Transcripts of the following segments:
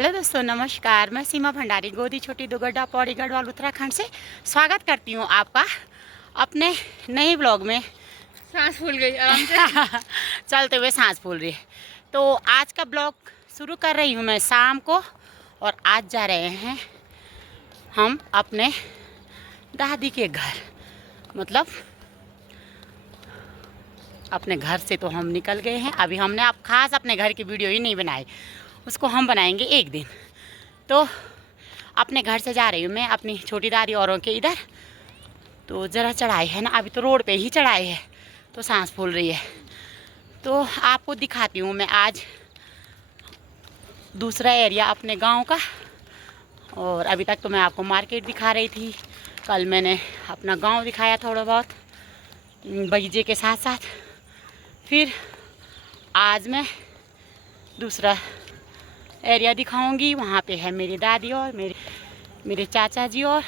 Hello दोस्तों, नमस्कार। मैं सीमा भंडारी गोदी छोटी दुगड्डा पौड़ी गढ़वाल उत्तराखंड से स्वागत करती हूँ आपका अपने नए ब्लॉग में। सांस फूल गई आराम से चलते हुए सांस फूल रही है। तो आज का ब्लॉग शुरू कर रही हूँ मैं शाम को, और आज जा रहे हैं हम अपने दादी के घर। मतलब अपने घर से तो हम निकल गए हैं, अभी हमने अब खास अपने घर की वीडियो ही नहीं बनाई, उसको हम बनाएंगे एक दिन। तो अपने घर से जा रही हूँ मैं अपनी छोटी दादी औरों के इधर। तो ज़रा चढ़ाई है ना, अभी तो रोड पे ही चढ़ाई है तो सांस फूल रही है। तो आपको दिखाती हूँ मैं आज दूसरा एरिया अपने गांव का। और अभी तक तो मैं आपको मार्केट दिखा रही थी, कल मैंने अपना गांव दिखाया थोड़ा बहुत बगीचे के साथ साथ। फिर आज मैं दूसरा एरिया दिखाऊंगी, वहाँ पे है मेरी दादी और मेरे चाचा जी। और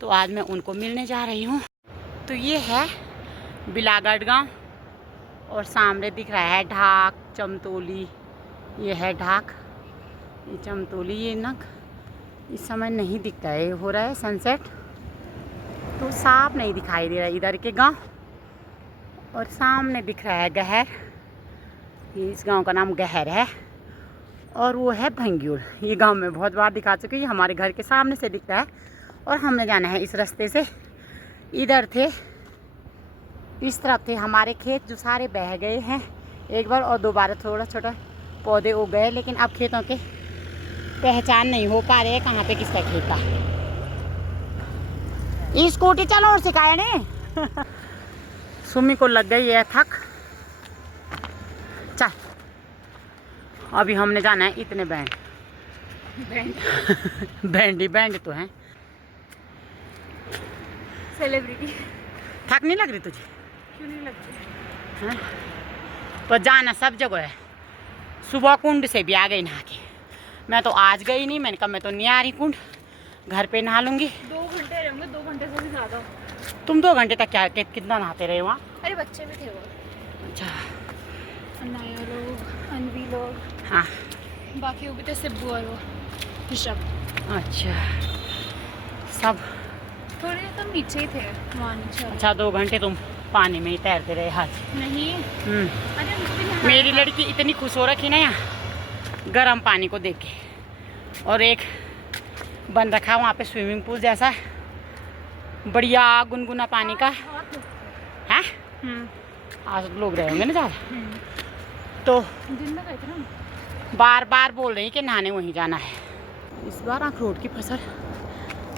तो आज मैं उनको मिलने जा रही हूँ। तो ये है बिलागढ़ गांव और सामने दिख रहा है ढाक चमतौली। ये है ढाक, ये चमतौली। ये नग इस समय नहीं दिखता है, हो रहा है सनसेट तो साफ नहीं दिखाई दे रहा है इधर के गांव। और सामने दिख रहा है गहर, ये इस गांव का नाम गहर है। और वो है भंग्यूर। ये गांव में बहुत बार दिखा चुकी है, हमारे घर के सामने से दिखता है। और हमने जाना है इस रास्ते से। इधर थे, इस तरफ थे हमारे खेत जो सारे बह गए हैं एक बार, और दोबारा थोड़ा छोटा पौधे उग गए, लेकिन अब खेतों के पहचान नहीं हो पा रहे हैं कहाँ पे किसका खेत था। ये स्कूटी चलो और सिखाया ने सुमी को लग गई है थक। चल अभी हमने जाना है इतने बैंड बैंड तो हैं। सेलिब्रिटी। थक नहीं लग रही तुझे? क्यों नहीं लगती है? तो जाना सब जगह है। सुबह कुंड से भी आ गई नहा के। मैं तो आज गई नहीं, मैंने कहा मैं तो नहीं आ रही कुंड, घर पे नहा लूँगी। 2 घंटे रहेंगे, 2 घंटे से भी ज़्यादा। तुम 2 घंटे तक क्या कितना नहाते रहे वहाँ? अरे बच्चे भी थे वो। अच्छा, अनाया लोग, अनवी लोग, हाँ, बाकी वो भी थे, सिब्बू और वो ऋषभ। अच्छा, सब थोड़े तो नीचे ही थे वहाँ नीचे। अच्छा 2 घंटे तुम पानी में ही तैरते रहे हाथ? नहीं। अरे उनको भी नहाना मेरी था। लड़की इतनी खुश हो रखी ना यहाँ गर्म पानी को देख के। और एक बन रखा वहाँ पे स्विमिंग पूल जैसा, बढ़िया गुनगुना पानी का है। आज लोग रहे होंगे ना ज़्यादा, तो दिन में गए थे ना। बार बार बोल रही कि नहाने वहीं जाना है। इस बार अखरोट की फसल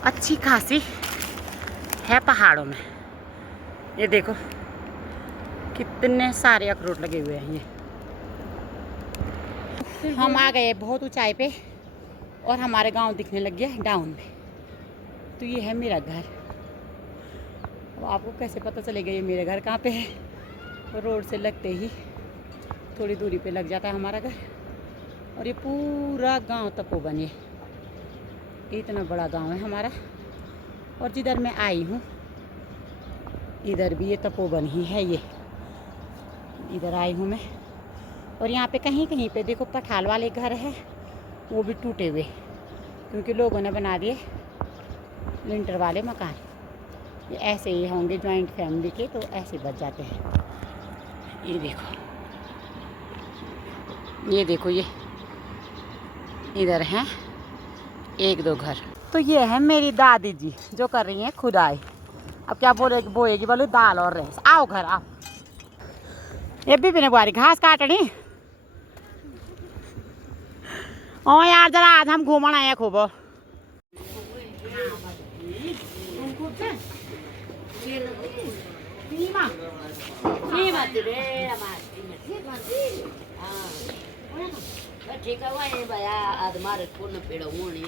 अच्छी खासी है पहाड़ों में। ये देखो कितने सारे अखरोट लगे हुए हैं। ये हम आ गए बहुत ऊंचाई पे और हमारे गांव दिखने लग गया डाउन में। तो ये है मेरा घर। अब आपको कैसे पता चलेगा ये मेरा घर कहाँ पे है? रोड से लगते ही थोड़ी दूरी पे लग जाता है हमारा घर। और ये पूरा गांव तपोवन है, इतना बड़ा गांव है हमारा। और जिधर मैं आई हूँ इधर भी ये तपोवन ही है। ये इधर आई हूँ मैं। और यहाँ पे कहीं कहीं पे देखो पठाल वाले घर है, वो भी टूटे हुए क्योंकि लोगों ने बना दिए लिंटर वाले मकान। ये ऐसे ही होंगे जॉइंट फैमिली के, तो ऐसे बच जाते हैं। ये देखो, ये देखो, ये इधर हैं 1-2 घर। तो ये है मेरी दादी जी जो कर रही हैं खुदाई। अब क्या बोएगी बोलो दाल और रईस। आओ घर आओ। ये भी बिना गुआरी घास काटनी। ओ यार जरा आज हम घूमन आए हैं खूब। ठीक है वही भैया आदमार कौन पेड़ होने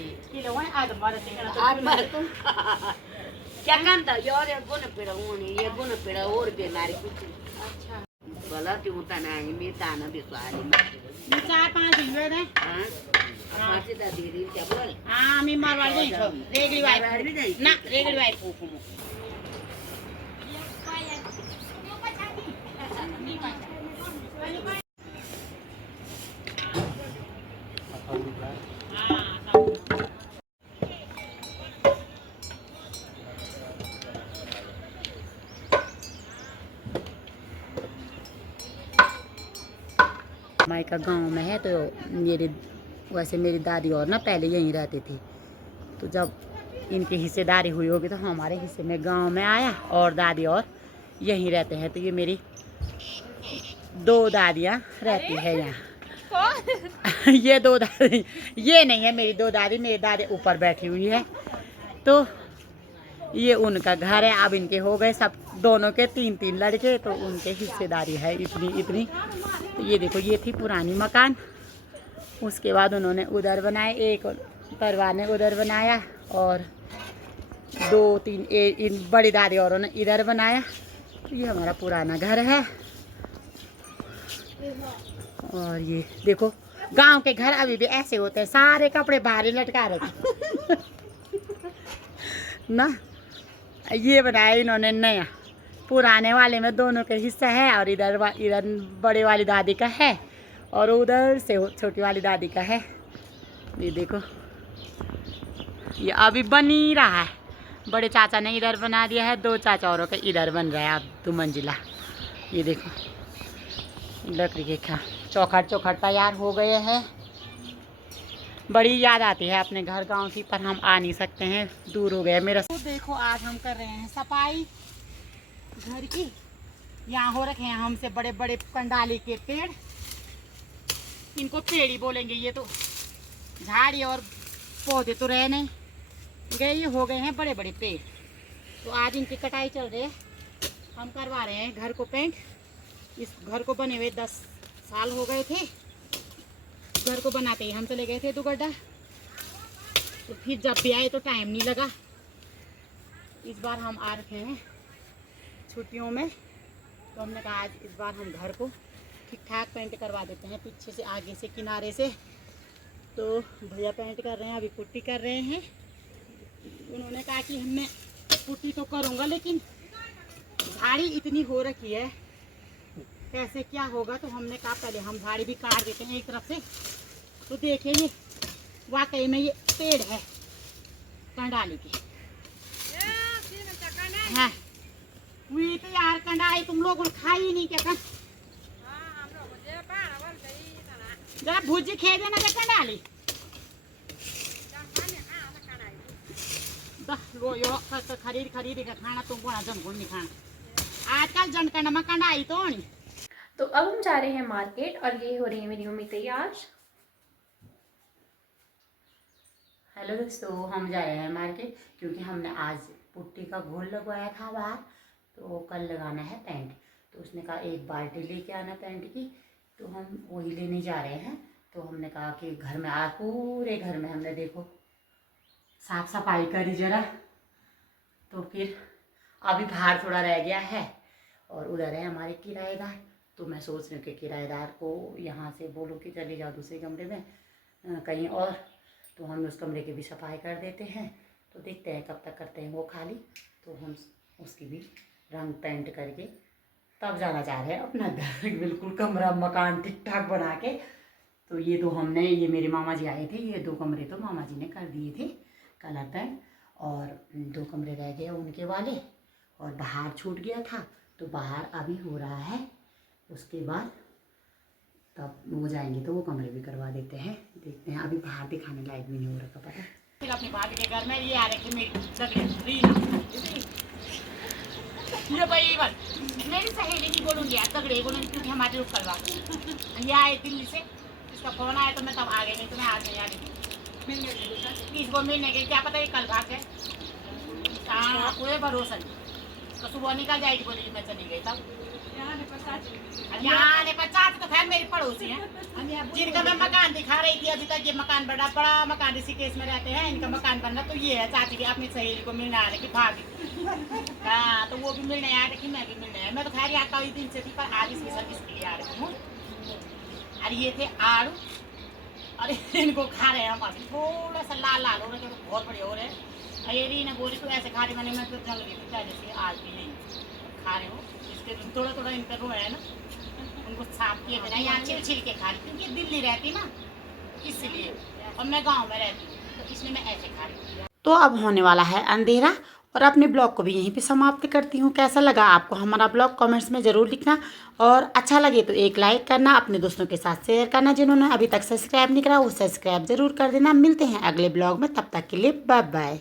क्या करता यार ये कौन पेड़ होने ये कौन पेड़ और पे मारे कुछ अच्छा भला तू तना में ताना बिसारी में 4-5 हुए ने। हां पासे दा दीदी क्या बोल हां मी मारवाड़ नहीं छो रेगड़ी वाई ना रेगड़ी वाई फूफू मायका गांव में है, तो मेरी दादी और ना पहले यहीं रहती थी। तो जब इनकी हिस्सेदारी हुई होगी तो हमारे हिस्से में गांव में आया, और दादी और यहीं रहते हैं। तो ये मेरी 2 दादियाँ रहती है यहाँ। ये 2 दादी, ये नहीं है मेरी 2 दादी, मेरी दादी ऊपर बैठी हुई है। तो ये उनका घर है। अब इनके हो गए सब दोनों के 3-3 लड़के, तो उनके हिस्सेदारी है इतनी। तो ये देखो, ये थी पुरानी मकान। उसके बाद उन्होंने उधर बनाए, एक परिवार ने उधर बनाया, और 2-3 इन बड़ी दादी औरों ने इधर बनाया। तो ये हमारा पुराना घर है। और ये देखो, गांव के घर अभी भी ऐसे होते हैं, सारे कपड़े बाहर ही लटका रखे ना। ये बनाया इन्होंने नया। पुराने वाले में दोनों के हिस्सा है, और इधर बड़े वाली दादी का है, और उधर से छोटी वाली दादी का है। ये देखो, ये अभी बन ही रहा है। बड़े चाचा ने इधर बना दिया है, 2 चाचा औरों के इधर बन रहा है अब 2 मंजिला। ये देखो, लकड़ी के चौखट तैयार हो गए हैं। बड़ी याद आती है अपने घर गांव की, पर हम आ नहीं सकते हैं, दूर हो गया मेरा। तो देखो, आज हम कर रहे हैं सफाई घर की। यहाँ हो रखे हैं हमसे बड़े बड़े कंडाली के पेड़। इनको पेड़ ही बोलेंगे, ये तो झाड़ी और पौधे तो रहे नहीं गए, ये हो गए हैं बड़े बड़े पेड़। तो आज इनकी कटाई चल रही है। हम करवा रहे हैं घर को पेंट। इस घर को बने हुए 10 साल हो गए थे। घर को बनाते ही हम चले गए थे दुगड्डा। तो फिर जब भी आए तो टाइम नहीं लगा। इस बार हम आ रखे हैं छुट्टियों में, तो हमने कहा आज इस बार हम घर को ठीक ठाक पेंट करवा देते हैं, पीछे से, आगे से, किनारे से। तो भैया पेंट कर रहे हैं, अभी पुट्टी कर रहे हैं। उन्होंने कहा कि हमने पुट्टी तो करूँगा, लेकिन झाड़ी इतनी हो रखी है, कैसे क्या होगा। तो हमने कहा पहले हम झाड़ी भी काट देते हैं एक तरफ से। तो देखिए, ये वाकई में ये पेड़ है कंडाली की। हाँ, वही तो यार, कंडाली तुम लोगों ने खाई नहीं क्या? जरा भुजी खे देना जा कंडाली। खरीद का खाना तुम को जन नहीं खाना। आजकल जनकंड में कंडाई तो नहीं। तो अब हम जा रहे हैं मार्केट, और ये हो रही है मेरी मम्मी तैयार। हेलो दोस्तों, हम जा रहे हैं मार्केट, क्योंकि हमने आज पुट्टी का घोल लगवाया था बाहर, तो कल लगाना है पेंट। तो उसने कहा एक बाल्टी लेके आना पेंट की, तो हम वही लेने जा रहे हैं। तो हमने कहा कि घर में आज पूरे घर में हमने देखो साफ सफाई करी जरा। तो फिर अभी बाहर थोड़ा रह गया है, और उधर है हमारे किराएदार। तो मैं सोच रही हूँ कि किराएदार को यहाँ से बोलो कि चले जाओ दूसरे कमरे में कहीं और, तो हम उस कमरे की भी सफाई कर देते हैं। तो देखते हैं कब तक करते हैं वो खाली। तो हम उसकी भी रंग पेंट करके तब जाना चाह रहे हैं अपना घर, बिल्कुल कमरा मकान ठीक ठाक बना के। तो ये तो हमने, ये मेरे मामा जी आए थे, ये 2 कमरे तो मामा जी ने कर दिए थे कलर पेंट, और 2 कमरे रह गए उनके वाले, और बाहर छूट गया था। तो बाहर अभी हो रहा है, उसके बाद तब वो जाएंगे तो वो कमरे भी करवा देते हैं। देखते हैं, अभी बाहर दिखाने लायक भी नहीं हो रखा पता। फिर अपनी भाभी के घर में ये आ रहे थे ये भाई मेरी सहेली की बोलूँगी यार, तगड़े बोलूँगी, क्योंकि हमारे लोग करवा ये आए दिल्ली से। इसका फोन आया तो मैं तब आ गई, नहीं तो मैं आज नहीं आ रही। इसको मिलने के क्या पता ये कल भाग गए, कोई भरोसा नहीं। तो सुबह निकल जाएगी, बोली मैं चली गई तब। यहाँ आने पर चाची तो खैर मेरी पड़ोसी हैं, जिनका मैं मकान दिखा रही थी अभी तक। ये मकान बड़ा मकान ऋषिकेश में रहते हैं, इनका मकान बनना। तो ये है चाची की अपनी सहेली को मिलने आ रही थी, भाभी। हाँ, तो वो भी मिलने आ रही थी, मैं भी मिलने आया। मैं तो खैर यहाँ कई दिन से थी, पर आज इसकी सर्विस के लिए आ रही हूँ। और ये थे आड़ू, और इनको खा रहे हैं हम अभी। थोड़ा सा लाल लाल हो रहे थे, बहुत बड़े हो रहे हैं। ये रीना बोली तो ऐसे खा रही, मैंने मैं तो जल रही थी पहले से, आज भी नहीं खा रहे हो। इसके थोड़ा थोड़ा इनका रो है ना, उनको साफ किए बिना यहाँ छिल के खा रही, क्योंकि दिल्ली रहती ना इसलिए, और मैं गांव में रहती हूँ, तो इसलिए मैं ऐसे खा रही। तो अब होने वाला है अंधेरा और अपने ब्लॉग को भी यहीं पे समाप्त करती हूँ। कैसा लगा आपको हमारा ब्लॉग कमेंट्स में ज़रूर लिखना और अच्छा लगे तो एक लाइक करना, अपने दोस्तों के साथ शेयर करना। जिन्होंने अभी तक सब्सक्राइब नहीं करा वो सब्सक्राइब ज़रूर कर देना। मिलते हैं अगले ब्लॉग में, तब तक के लिए बाय बाय।